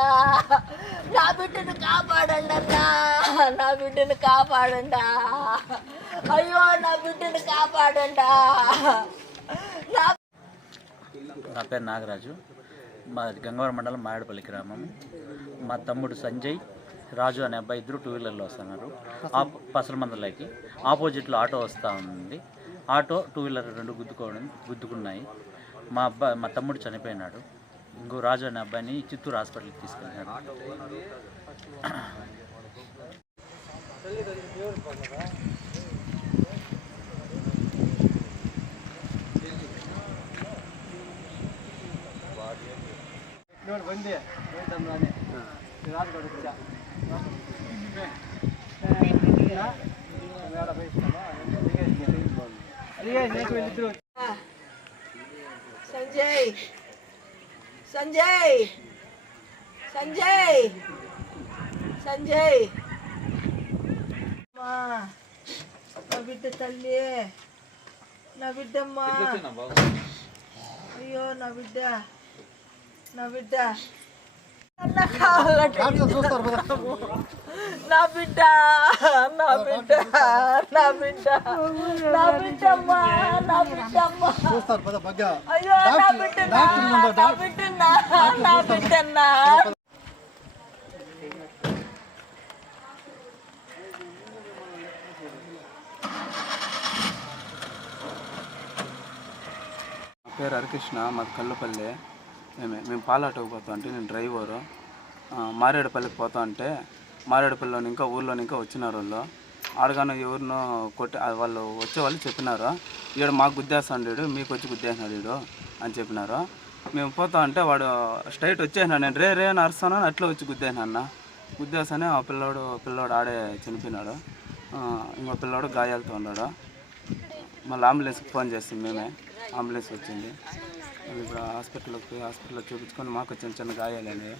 అన్నా, నా బిడ్డను కాపాడండి అన్నా, నా బిడ్డను కాపాడండా. అయ్యో నా బిడ్డను కాపాడండా. నా పేరు నాగరాజు, మా గంగవరం మండలం మాయడపల్లి గ్రామం. మా తమ్ముడు సంజయ్, రాజు అనే అబ్బాయి ఇద్దరు 2 వీలర్లో వస్తున్నారు. పసల మందలకి ఆపోజిట్లో ఆటో వస్తూ ఉంది. Auto 2 wheeler 2 గుద్దుకున్నాయి. మా తమ్ముడు చనిపోయినాడు. ఇంకో రాజు అనే అబ్బాయిని చిత్తూరు హాస్పిటల్కి తీసుకెళ్ళినాడు. సంజయ్ సంజయ్ సంజయ్ సంజయ్ మా నా బిడ్డ తల్లి, నా బిడ్డమ్మా. అయ్యో నా బిడ్డ, నా బిడ్డ నా బిడ్డ, నా బిడ్డ, నా బిడ్డ, నా బిడ్డమ్మా, నా బిడ్డమ్మా. అయ్యో నా బిడ్డన్నా, నా బిడ్డన్నా, నా బిడ్డన్నా. నా పేరు హరికృష్ణ, మాది కల్లుపల్లి. మేము పాలాటకు పోతా అంటే నేను డ్రైవరు. మారేడుపల్లికి పోతా అంటే మారేడుపల్లిలోని ఇంకా ఊర్లోని ఇంకా వచ్చినారు వాళ్ళు. ఆడగానే ఎవరినో కొట్టి వాళ్ళు వచ్చేవాళ్ళు చెప్పినారు, ఈడు మాకు గుద్దేస్తాడు, మీకు వచ్చి గుద్దేసినాడు ఈడు అని చెప్పినారు. మేము పోతా అంటే వాడు స్ట్రైట్ వచ్చేసినాడు. నేను రే అని అరుస్తాను, అట్లా వచ్చి గుద్దేసినా. గుద్దేస్తానే ఆ పిల్లోడు ఆడే చనిపోయినాడు. ఇంకో పిల్లోడు గాయాలతో ఉన్నాడు. మళ్ళీ అంబులెన్స్కి ఫోన్ చేస్తాం మేమే. అంబులెన్స్ వచ్చింది. ఇప్పుడు హాస్పిటల్లో చూపించుకొని మాకు చిన్న చిన్న గాయాలు అనేవి.